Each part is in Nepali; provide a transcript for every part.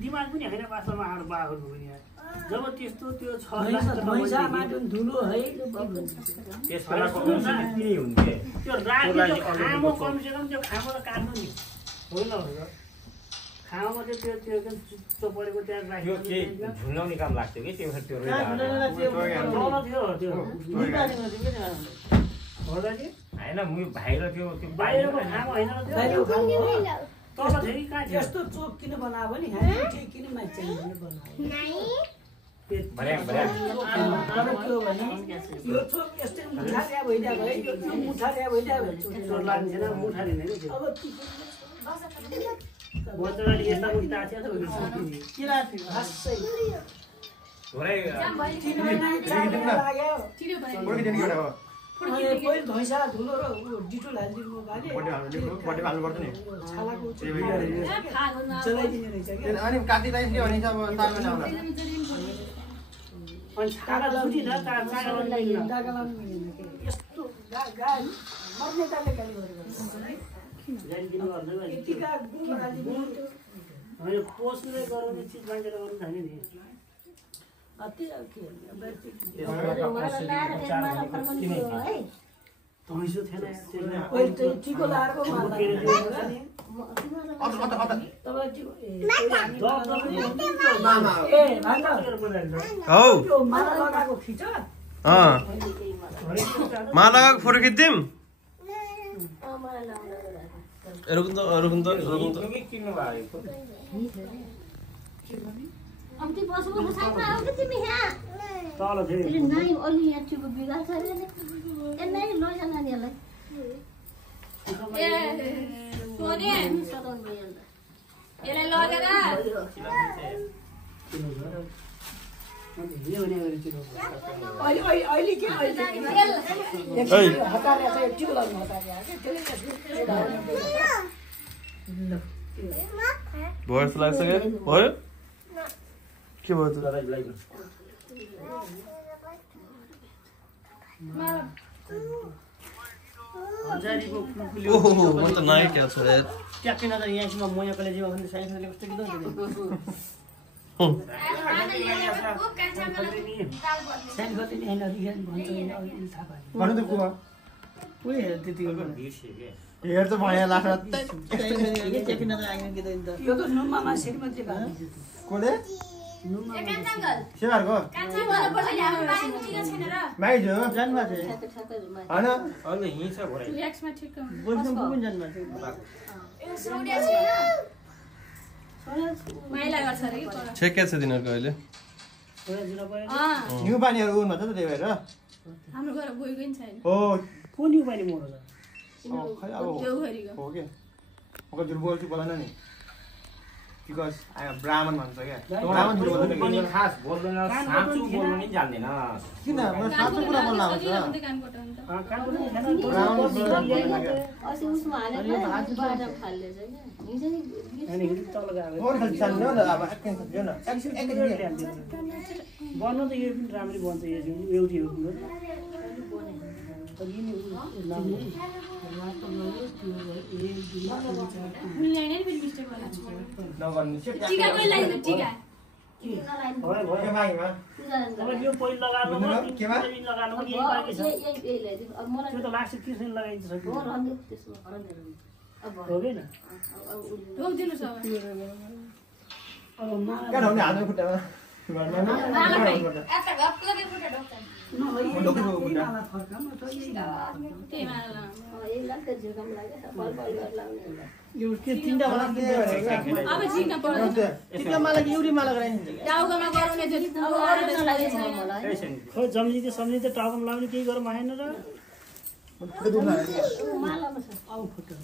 दिमाग पनि हैन वास्तवमा आड बाहरको पनि जब त्यस्तो त्यो छ धुलो है त्यसको किन हुन्थे त्यो राखेको खामो कमसे कम त्यो खामो त काट्नु नि होइन खामो त्यो त्यो त्यो चोपडेको त्यहाँ राख्यो के झुलाउने काम लाग्थ्यो कि त्यो त्यो होला के हैन म भाइर त्यो त्यो बाहिरको खामो हैन तल फेरि कहाँ यस्तो चोक किन बनायो भने हामी किन मान्छे बनायो भर्या त्यो भने यो चोक यस्तै मुठारिया भइदिएको है यो मुठारिया भइदिएको चोर लाग्दैन मुठारि नै अब बचराले यस्ता उल्टा छ त के लाग्थ्यो हास्सै होरै पहिलो धैसा धुलो र डिटोल हालिदिनु बाले बडी हाल्नु पर्छ नि छालाको चलाइदिने रहेछ के अनि काटिँदै के भनिन्छ अब तालमा आउला अनि छाला छुटी न छाला लाउनु मिलेन के यस्तो गाई मर्ने ताले गाली गरेको जान्दिनु गर्नु यतिका गुमराली हैन पोस्टले गराउने चीज मान्छेले गर्नु छैन नि अति के तैसो थिएन पहिलो त्यो टिको लाएको माला माला लगाएको खिच माला लगाएको फोटो खिच्दिम किन्नु भएको अम्ती बसको साइडमा आउ के तिमी यहाँ तल थियो तिमी नाइ अलि यहाँ चिको बिगार छ रे ए नाइ लैजा नानीहरुलाई ए सोने एले लगेर अहिले के हतारे चाहिँ टिको लाग्नु हतारे के त्यसले भयो लाग्छ के भयो के भयो त ओहो म त नाइ क्या छ रे ट्याक्कै नजर यहाँसम्म मोया कलेजमा भन्ने साइन्सले कस्तो किन साइन्स गर्दै नि हैन रिजन भन्छ नि अलि थाहा भयो भन्नु त कुवा कोही हेर त्यति गर्नु हेर त भया लाग्छ ट्याक्कै नजर आइन के त यो त नुमामा श्रीमती भा कोले नुमा सेवारको कान्छी वाला पठाइले हाम्रो बाइक चिन छैन र माइजो जन्मा छ हैन अहिले हिँड्छ भरे 2x मा ठिक बोल्नु कुन जन्मा छ ए सोडिया छ माइला गर्छ रे के छेक छ दिनको अहिले न्यू पानीहरु उन भन्छ त त्यही भएर हाम्रो घर गएको नि छैन हो कुन न्यू पानी मोर छ खै अब त्यो घरिको हो के मको जुर बोल्छु बोलन नि बिकज आई एम ब्राह्मण भन्छ के ब्राह्मण जुर बोल्नु पनि खास बोल्दैन साँचो बोल्नु नि जान्दैन किन म साँचो कुरा बोल्न आउँछ कानकोट हो नि त कानकोट नि छैन अस्ति उसमा हालेर बाजा फाल्ले छैन हिजो नि अनि तल गएको और खाली जान्नु न अब एकैन सक्यो न बन्नु त यो पनि राम्रै बन्छ यो एउटै हो टीका कोही लाग्दैन टीका यो पहिलो लगाउनु लगाउनु पनि यही बाँकी छ त्यो त लास्ट कृष्ण लगाइन्छ हो कि न ढोक्दिनुस् अब के हाल्नु खुट्टामा माला भाइ एता गप्पले खुट्टा ढोक्छ ढोकीको बुट्टा त्यही माला यही लाग्छ झुकाम लाग्छ बल बल गरेर लाउने यो के तीनटा होला के अब झिक्न पर्छ तीनटा माला कि एउटै माला गराइन्छ टाउकोमा गराउने जो अब अरु त लागेछ मलाई खो जम्ली सम्झिँदै टाउकोमा लाउने केही गरौँ आएन र मालामा छ अब फुट्यो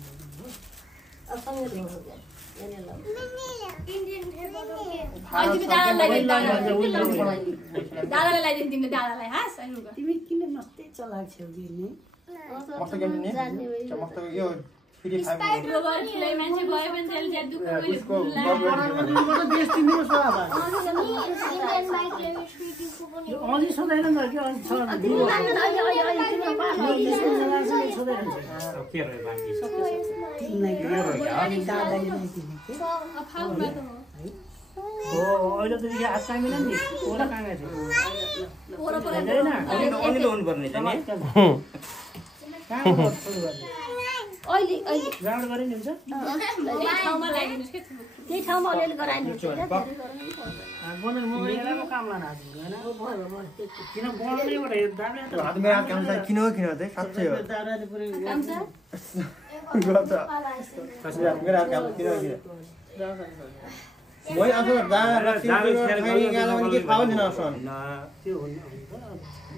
अब सँगै ढोक्यो यानी ल दादालाई लगाइदिनु तिमीले दादालाई हाँस तिमी किन मस्तै चलाएको छौ नि मस्त गेम नि मस्त यो फ्री फाइभ मान्छे गयो भने त्यसले ज्यादा दुःख उसको बेस तिम्रो छ अब अलि सधैँ न कि अलि छ के रह्यो बाँकी हो अहिले त हात कामिन नि ओरा कहाँ गएको अनिलो हुनुपर्ने चाहिँ नि अहिले राउन्ड गरे नि हुन्छ त्यही ठाउँमा अलिअलि गराइदिन्छ बनाउनुको काम लान आज होइन किन बनाउनैबाट दाबले त हात मेरो हात काम छ किन चाहिँ साँच्चै हो दादाले पुरै काम छ मेरो हात काम किन मैं आफू दाना के खाऊ दिन असन त्यो हुनु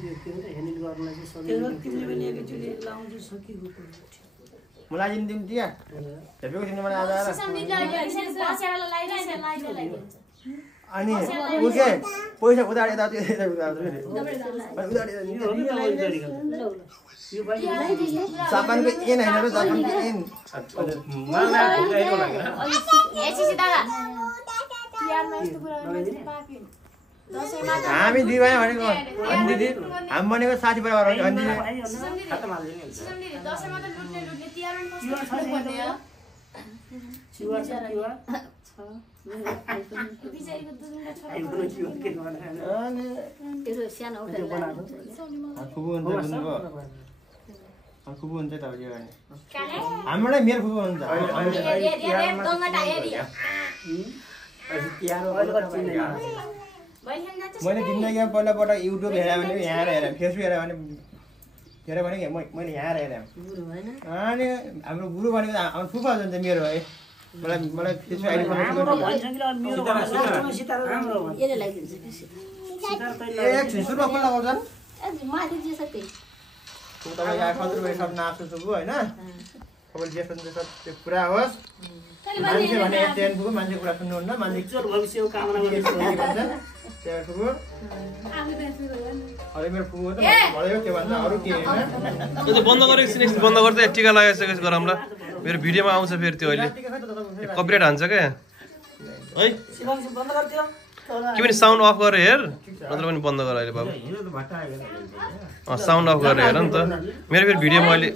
यो के भन्छ हेन्डल गर्नलाई चाहिँ सजिलो तिमीले पनि एकैचोटि लाउँछ सकिएको मलाई जिन दिम दिया हेपेको दिन मलाई आज अनि उके पैसा उधार यता उधार यो बाइ जापानको एन हैन र जापानको एन मलाई बुझाइको लाग्यो हामी दुई भाइ भनेको अनि दिदी हामी भनेको साथी बराबर हो अनि खतम हाल्दिने हुन्छ सानो फुपू हुन्छ त यो गर्ने हामीलाई मेरो फुपू हुन्छ मैले जिन्दगीमा पहिलापल्ट युट्युब हेरेँ भने यहाँ हेरेँ फेसबुक हेरेँ भने मैले यहाँ हेरेँ अनि हाम्रो गुरु भनेको हाम्रो फुपा हुन्छ मेरो है मलाई फेसबुक आइडी एकछिन सुरुमा कसलाई लगाउँछन् तपाईँ यहाँ खतुरबाई सब नाच्नु सुबु होइन तपाईँले जे सुन्दैछ त्यो पुरा होस् मान्छे भने टेन पुग्यो मान्छे कुरा सुन्नुहुन्न मान्छे भविष्यको कामना गरेको त्यहाँ पुग्यो अरे मेरो पुग्यो त भयो के भन्छ अरू के होइन त्यो बन्द गरेको छु नेक्स्ट बन्द गर्दै टिका लगाइसकेपछि गरौँला मेरो भिडियोमा आउँछ फेरि त्यो अहिले कपिराइट हान्छ क्या है के पनि साउन्ड अफ गरेर हेर नत्र पनि बन्द गर अहिले बाबु साउन्ड अफ गरेर हेर नि त मेरो फेरि भिडियोमा अहिले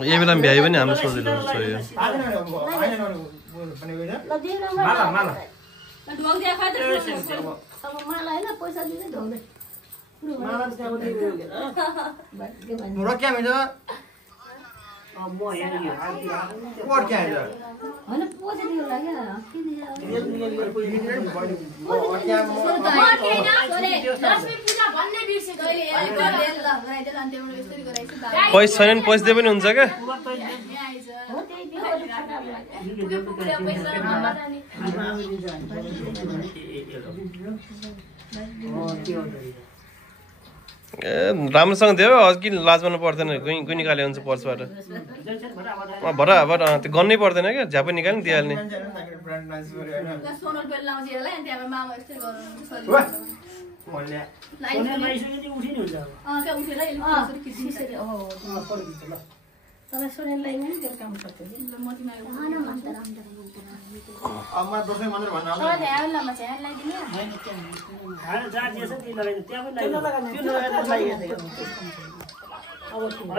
यही बेला भ्याइ पनि हाम्रो सजिलो हुन्छ क्या भन्छ म यहाँ कोड क्या है होइन पोजे दियो लाग्यो पैसा छैन नि पैसा दिए पनि हुन्छ क्या राम्रोसँग दियो किन लाज गर्नु पर्दैन गुइ निकाले हुन्छ पर्सबाट भरा भरा त्यो गर्नै पर्दैन क्या झ्यापै निकाल्ने दिइहाल्ने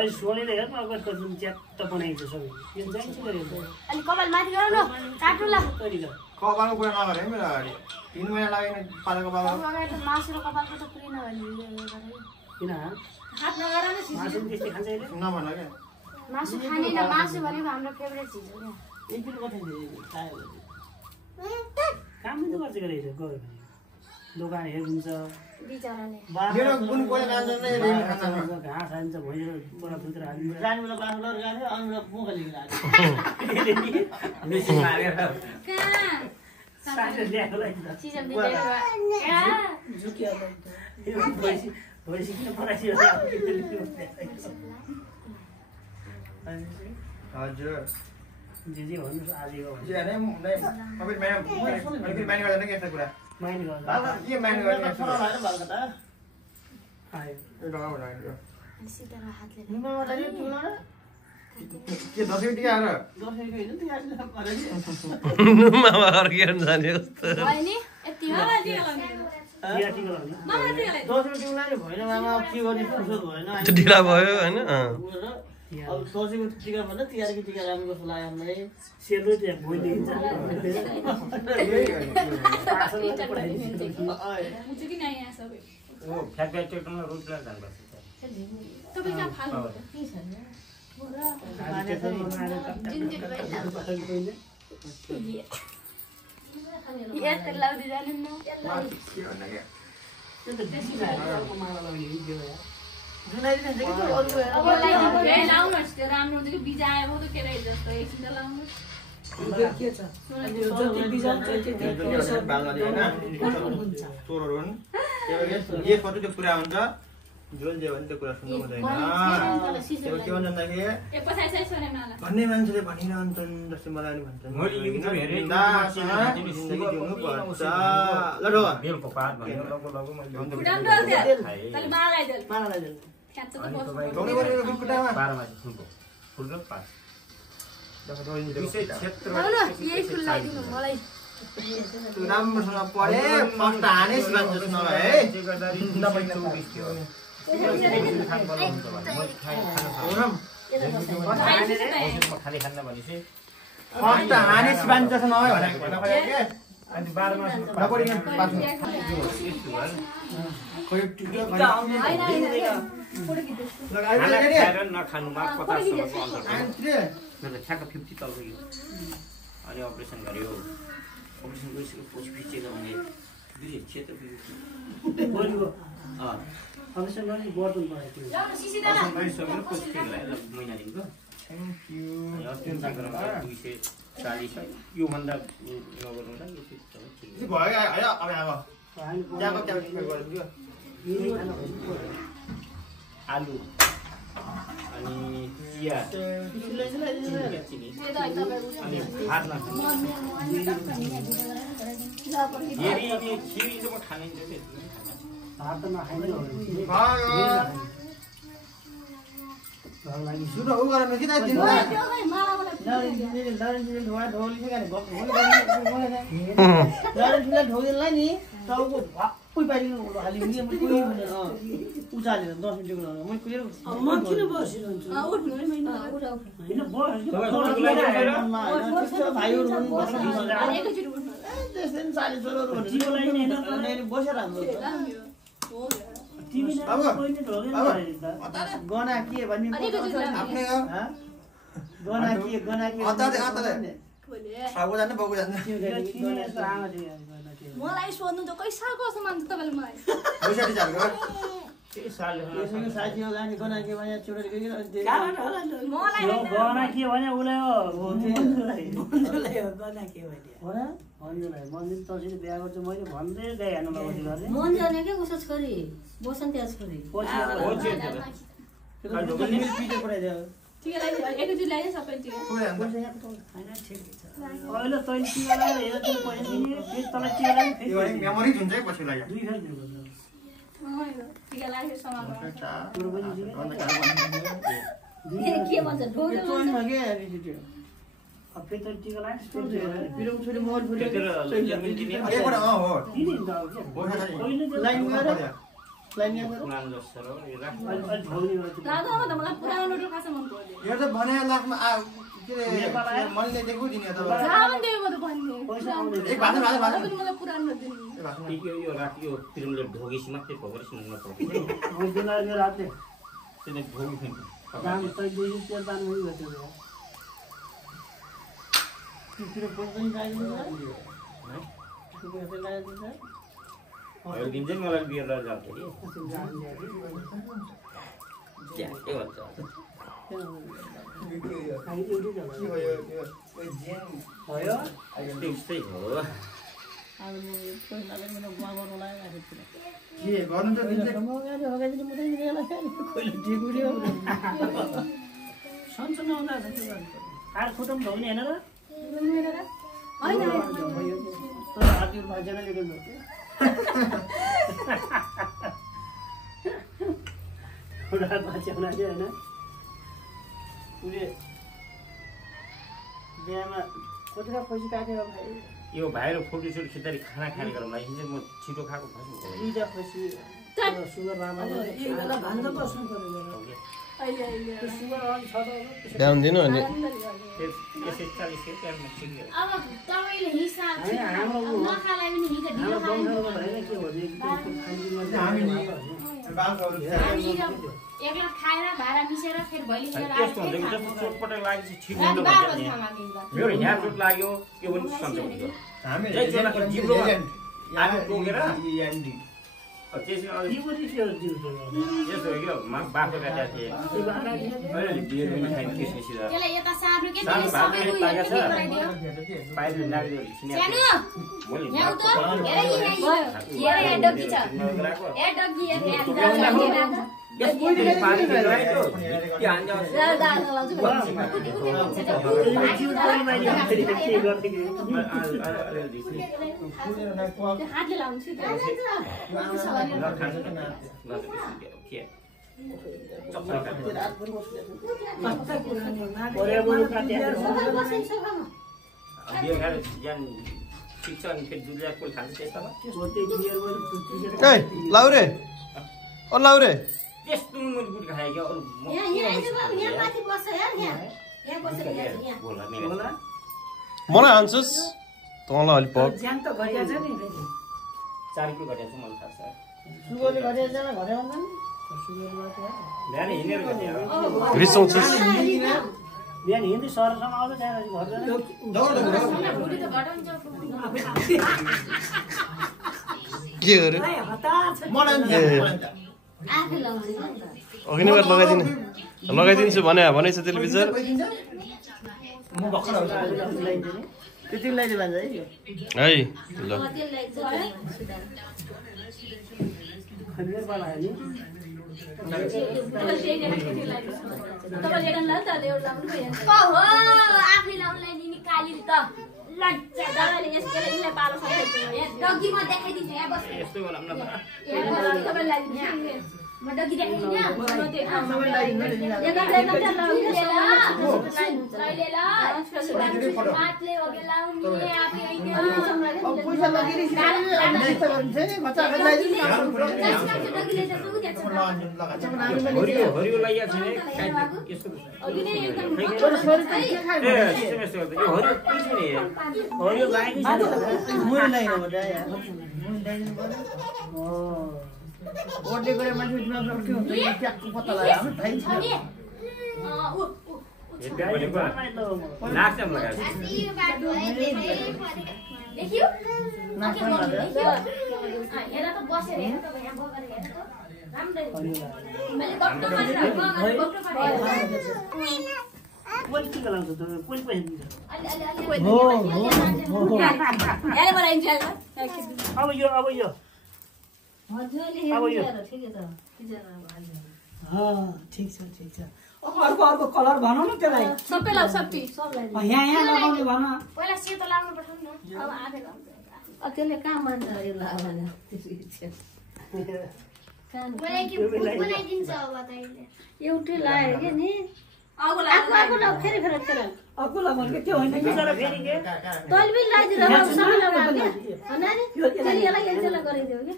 सोनेले हेर्नु अगस्तको जुन च्याट्ट बनाइन्छ सबै यो जान्छ अनि कपाल माथि गरौ न काट्नु ल कपालको कुरा नगरे मेरो अगाडि 3 महिना लाग्यो नि पाला कपाल मासु र कपालको त पुरै नभनी किन हात नगर न मासु त्यस्तै खान्छ अहिले नभन क्या मासु खाने न मासु भनेको हाम्रो फेभरेट चिज हो काम पनि गर्छ रहेछ गयो भने दोकान हेर्नुहुन्छ बिचराले मेरो कुन कोले लान्छ नै घाँस हान्छ भैँसीले बडा थुत्र हालिन्छ जाने बेला क्लास लर गएको थियो अनि मुख लिएर आएको बेसी मारेर कहाँ साथै ल्याएको लागि त सिजन दिँदै कहाँ झुकिया भैँसी किन पराइसियो हजुर जे भन्नुहोस् आजको जे हैन अब म्याम अनि माइन गर्दैन के यस्तो कुरा माइन गर्दा बाबा के माइन गर्ने यस्तो छोरा कुरा भएर बालकटा आयो ए ढगा बनायो सिधा हातले निमामा लागि टुला र के दसैँ टिका आएर दसैँको हिजो त याद परे मामा अर्किएर जाने कस्तो भयो नि यति हो बिहा टिका लाउने मामा दिएलाई दसैँको टिउला नि भएन मामा के गर्ने फुर्सद भएन त्यो ढिला भयो होइन अब दसैँको टिका भन्दा तिहारको टिका राम्रो जस्तो लाग्यो हामीलाई सेतो चाहिँ भोलि दिन्छ मुझे कि नहीं यहाँ सबै ओ फ्याक्ट्री टेक्नोमा रुटमा जानुपर्छ तपाईँ कहाँ फाल्नु के छ यहाँ त लाउँदै जानु न अब लाउनुहोस् त्यो राम्रो हुन्छ कि बिजा आयो त के रहेछ जस्तो एकछिन त लाउनुहोस् के छ जति बिजान्छ त्यति चोरहरू हुन् ये फोटो त्यो पुरा हुन्छ जोल जे भने त्यो कुरा सुन्नु हुँदैन त्यो के भन्छ भन्दाखेरि ए पछाडि चाहिँ सोने माला भन्ने मान्छेले भनिरहन्छन् जस्तै मलाई नि भन्छन् मैले युट्युब हेरेँ जिन्दगी जिउनु पर्छ ल ढोका बेलको पात भनेर लगो लगो मैले राम्रो थियो तले मालाई देल मालालाई दिनु खान्छ त बस्नु ढोका गरेर कुटामा 12 मा फुलको फुल र पात विषय क्षेत्र आउन यही फुल लगाइदिनु मलाई त्यो राम्रोसँग पढे फर्स्ट हानेस भन्छ सुन है जे गर्दा नबैना 24 थियो खाली खान्न भनेपछि फर्स्ट हानेस भन्छ सुन है भनेको भन्न खोजेको के अनि 12 मा नपढि पास खोइ टिका खाना खाएर नखानुमा 50 सम्मको अन्तर मेरो ठ्याक्क 50 तलको यो अनि अपरेसन गर्यो अपरेसन गरिसके पछि फिचेको भने दुई क्षेत्र बोलीको अ अपरेसन गर्ने बर्तन बनाएको थियो सिसी दाना गरिसकेर पछि के लाग्यो महिना दिनको थ्यांक यू अनि अस्ति गरम 240 यो भन्दा नगर्नुला यो चाहिँ ठिक के भयो आयो अब अब त्यहाँको त्यहाँ गरिदियो आलु अनि चिया चिनी अनि भात नखानु यदि खिरी चाहिँ म खानिन्छ भात त नखाने हो भयो लागि सुन उ गरेन कि दाइ दिनु ढोगेलाई नि टाउको भक्कै पारिनु खालि उचालेर 10 मिनेटको म कुरेर म किन बसिरहन्छु उठ्नु नि हैन भाइहरू अनि एकैचोटि उठ्नु त्यसै साले छोरोहरू बसेर हाम्रो टिभी अब गना के भन्ने आफ्नै हो गना के अताले खाएको जान्न बाउको जान्न मलाई सोध्नु त कै सालको जस्तो मान्छ तपाईँले मलाई 65 सालको त्यही सालले यसको साथी हो गानी गना के भने छोडेर गयो कहाँबाट होला मलाई गना के भने उसलाई हो बन्धुलाई हो गना के भने हो र भन्नुलाई मन्दिर तसिले बिहा गर्छ मैले भन्दै गए हेर्नु लगाउँछु गर्ने मन जाने के उसो छोरी बसन्ती छोरी पिटे पराइदियो ठिक लाग्यो एकैचोटि ल्यायो सबै ठिक अहिले तैँले टिका लगाएर हेर त्यो पैसा दिने फेरि तँलाई टिका लगाएर फेरि यो मेमोरी हुन्छ है पछि लाग्यो 2 फेरि दिनुपर्छ टिका लाग्यो समामा के के भन्छ ढोगे त्यो नि के रिजिट्यो अब फेरि तैँले टिका लगाएर पिरो छोरी मोहन फुल्यो एकबाट हो दिने नि त अब के लाइन गएर लाइन गएर पुरानो जस्तो र यो राख अहिले ढोग्ने गरेर दादा म त मलाई पुरानो रोटी खास मन पर्यो यो त बनाएर लाखमा के रे मैले देखेको दिने त जावन देऊ म त भन्ने पैसा आउँदैन एक भाषण पनि मलाई पुरानो दिनु यो राख यो फिल्मले ढोगेसी मात्रै भोगेर सुन्नु नपर्छ दिन लाग्यो रातले त्यसले ढोगी फेरि दाम तै 2 रुपैयाँ दाम हो त्यो एउटा दिन चाहिँ मलाई बियर लिएर जान्थ्यो कि के भन्छ त्यस्तै हो हात खुट्टामा धोउने होइन र हुनाले होइन उसले बिहामा कतिवटा पैसा काटेर भाइ यो भाइरो फोटोसुट खिच्दाखेरि खाना खाने गरौँ लागि चाहिँ म छिटो खाएको दुईवटा पैसा सुगर ध्यान दिनु अनि अब तपाईँले हिसाब नखालाई पनि हिजो ढिलो एकला खाएर भाडा मिसेर फेरि भोलि चोटपटक लागेपछि ठिक हुँदैन मेरो यहाँ चोट लाग्यो यो पनि सन्चो हुन्छ आगो टोकेर बाटो काटेको थिएँ बियर पनि खाइदिनु लाउरे ओ लाउरे त्यस्तो गुट खायो क्या अरू मलाई हान्छस् तँलाई अलिक पक ज्यान त घटेछ नि 4 किलो घटेको छ मलाई थाहा छ सुगरले घटेछ न घटाउँदा नि बिहान हिँडेर घट्यो रिसाउँछस् बिहान हिँड्दै सरसम्म आउँदा त्यहाँ के गर्यो अघि नै लगाइदिन्छु भनेछ टेलिभिजन त्यति ल्याइदिनु भन्छ है है ल म डगी देखाइदिन ओटे गरे मान्छे के हुन्छ ट्याकको पत्ता लाग्यो थाहै छैन देखियो हेरा त बसेर हेर त यहाँ बगर हेर त राम्रै मैले गप्प गरेर गप्प कोही के गलाउँछ त कोही पनि याले मलाई इन्जोय गर अब यो ठिक छ अब अर्को कलर भनौ न त्यसलाई सबै लाउ सबै यहाँ लगाउने भन पहिला सेतो लाउनु पर्छ नि अब आफै लाउँछ त्यसले काम मान्छ यो लाउन बनाइदिन्छ अब तैले एउटै लायो के नि आगो लाउ फेरि त्यसलाई अर्को लगाउने त्यो होइन कि फेरि के तैले पनि लाइदिनु सबै लगाउ के हैन नि त्यसले यसलाई यसलाई गरिदियो के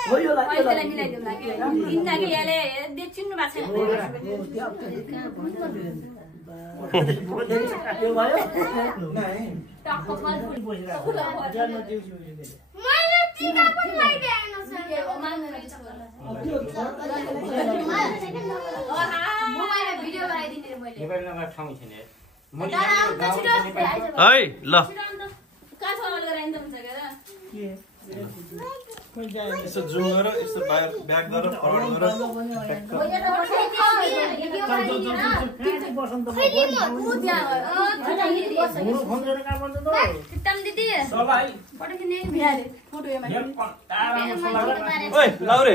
हो यो त्यसलाई मिलाइदिउ लागि किनकि यसले चिन्नु भएको यो भयो टक्क फल मैले चिता पनि लाइदिएन सर भिडियो बनाइदिने मैले नेपाली नगर ठाउँ छैन है ल कहाँ छ अल गराइन त हुन्छ के यसो जुम गर यसो ब्याक गर फरवर्ड गर ओइ लाउ रे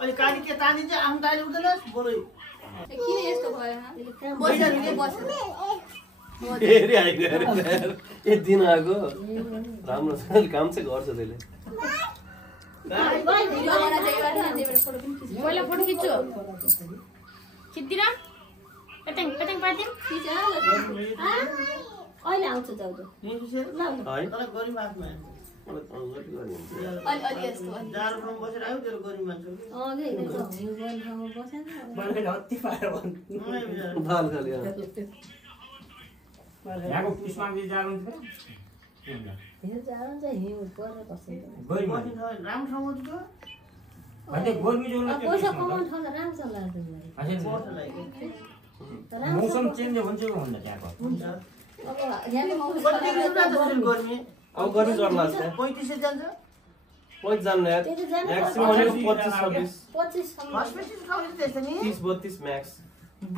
अनि काली के तानिन्छ आफू ताली उठ्दैन बोलै किन यस्तो भयो हेरि आइगयो एक दिन आएको राम्रोसँग काम चाहिँ गर्छ त्यसले पहिला फोटो खिच्छु खिच्दिन पटेङ पटेङ पार्दिम अहिले आउँछ जाऊ है तर गरिब आत्मा अलि यस्तो जाडो ठाउँमा बसेर आयो तेरो गरिब मान्छे दाल खाली यहाँको पुष्पमा जानुहुन्छ मौसम चेन्ज हुन्छ भन्दा त्यहाँको अब गर्नु जर्ला छ 35 जान्छ 5 जान्ने म्याक्सिमम 25 26 हस्पिटल खाउने त्यस्तो नि 30 32 म्याक्स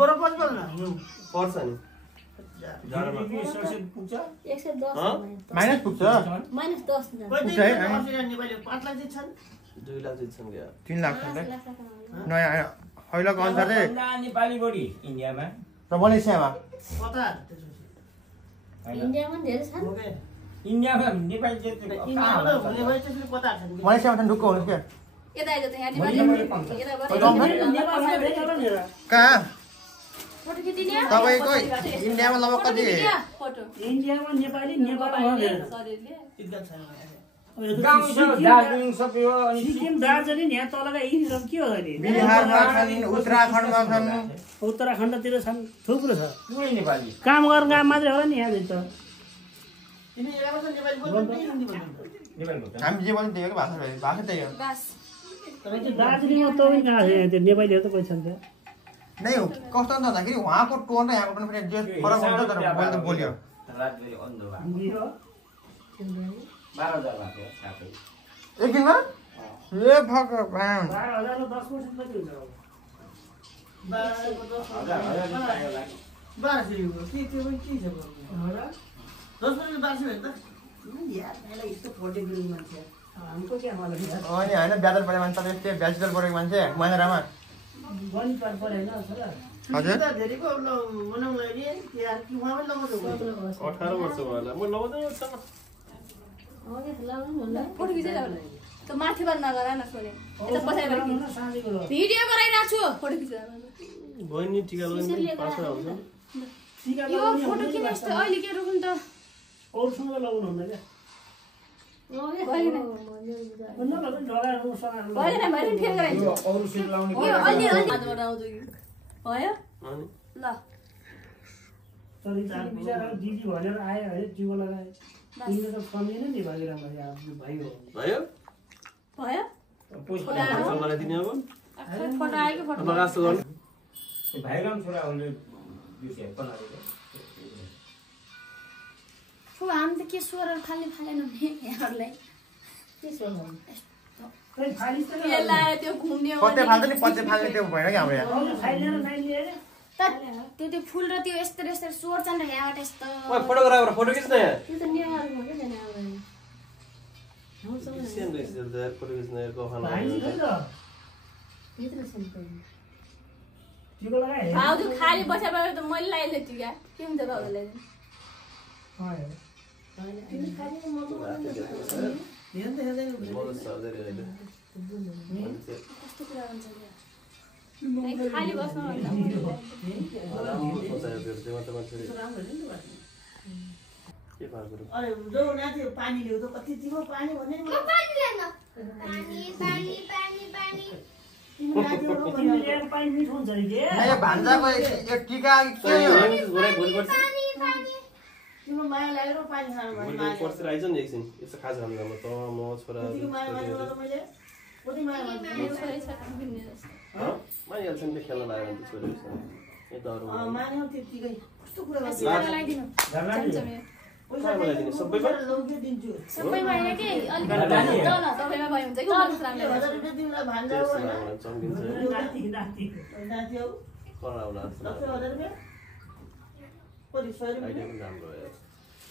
बरोबर पर्छ पर्छ नि जाडोमा पुग्छ माइनस पुग्छ नेपाली 5 लाख दिन्छन् 2 लाख दिन्छन् क्या 3 लाख नयाँ अहिलेको अनुसार चाहिँ नेपाली बढी इन्डियामा र मलेसियामा कता इन्डियामा धेरै छन् इन्डियामा नेपाली मलेसियामा त ढुक्क हुनु क्या यता आइज त यहाँ कहाँ फोटो खिचिदिने तपाईँको इन्डियामा लगभग कति फोटो इन्डियामा नेपाली नेपालमा गाउँ छ दार्जिलिङ सबै हो अनि सिक्किम दार्जिलिङ यहाँ तलका यिनीहरू के हो नि बिहारमा छन् उत्तराखण्डमा छन् उत्तराखण्डतिर छन् थुप्रो छ पुरै नेपाली काम गर्ने काम मात्रै होला नि यहाँ त हामी जे पनि त्यही हो भाषा भाषा त्यही हो दार्जिलिङमा तपाईँ कहाँ छ यहाँ त्यो नेपालीहरू त कोही छन् त्यो नै हो कस्तो हुन्छ भन्दाखेरि उहाँको टोन र यहाँको टोन फेरि जे फरक हुन्छ तर बोल्दा बोल्यो रातभरि अन्धो भएको 12,000 भएको साथै एक दिनमा ए भगवान 12,000 मा 10% कति हुन्छ हमको क्या मालूम है अनि हैन ब्याजल परेको मान्छे त्यस्तै ब्याचलर परेको मान्छे महिनारामा गनी पर परेन छोरा हजुर धेरैको मनाउनलाई नि यार कि उहाँ पनि लगाउँछ 18 वर्ष भयो होला म लगाउँदै छ फोटो खिचेर त माथिबाट नगर न सोरे यता पछाडिबाट भिडियो बनाइराछु छु फोटो खिचेर बहिनी टिका लगाउने पाछा आउँछ यो फोटो किन यस्तो अहिले के रुकुन त अरूसँग लगाउनु हुन्न क्या भएन भएन फेरि गराइदिन्छु अरू सिट लाउने यो अलि अलि हातबाट आउँछ कि भयो ल तर बिचारा दिदी भनेर आयो है जिउ लगाए तिमीले त सम्झेन नि भागिरामा भाइ हो भयो भयो मलाई दिने अब फोटो आयो फोटो लगास्तो गर्नु भाइराम छोरा उसले बिर्स्यो बनाएको खु हामी त के स्वर खाली फालेन नि यहाँहरुलाई के स्वर हो खै फालिस त के लाए त्यो घुम्ने हो पत्ते फाल्छ नि पत्ते फाल्ने त्यो भएन कि हाम्रो यहाँ अरू फाइलेर नाइ लिएर त त्यो फुल र त्यो यस्तो यस्तो स्वर चल्न यहाँबाट यस्तो ओइ फोटोग्राफर फोटो खिच्न यहाँ त्यो त नेवारको हो के छैन आउँदैन सेम रहेछ त फोटो खिच्न को खाना भाइजी खै त भित्र सेम्पल टिको लगाए भाउजू खाली बसेर त मैले लगाइले टिका के हुन्छ भाउजूलाई तिमी खाली बहुत सर्जरी अहिले कस्तो कुरा हुन्छ खाली बस्नु राम्रो सोचायो त्यो चाहिँ मात्र मान्छे के भएको अरे जो नाथे पानी ल्याउ त कति तिम्रो पानी भन्ने म पानी ल्याउन पानी पानी पानी पानी तिम्रो नाथे हो तिमीले ल्याएर पानी मिठो हुन्छ नि के यो भान्जाको यो टीका के यो पानी पानी तिम्रो माया लागेर पानी खानु भने पर्छ आइज नि एकछिन यसो खाजा खानु म त म छोरा तिम्रो माया गरेर मैले कति माया गर्छु मानिहाल्छ नि खेल्न लाग्यो भने छोरीसँग यताहरू मान्यो त्यतिकै कस्तो कुरा गर्छ सबैमा लौके दिन्छु सबैमा हैन के अलिकति तल तपाईमा भए हुन्छ कि मलाई राम्रो 1000 रुपैयाँ तिमीलाई भान्जा हो हैन चम्किन्छ नाति नाति नाति हो कराउला 1000 रुपैयाँ कति 100 रुपैयाँ आइडिया पनि राम्रो हो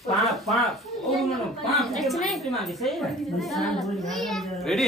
पा पा ओ न पा एकछिन है। के मागे चाहिँ रेडी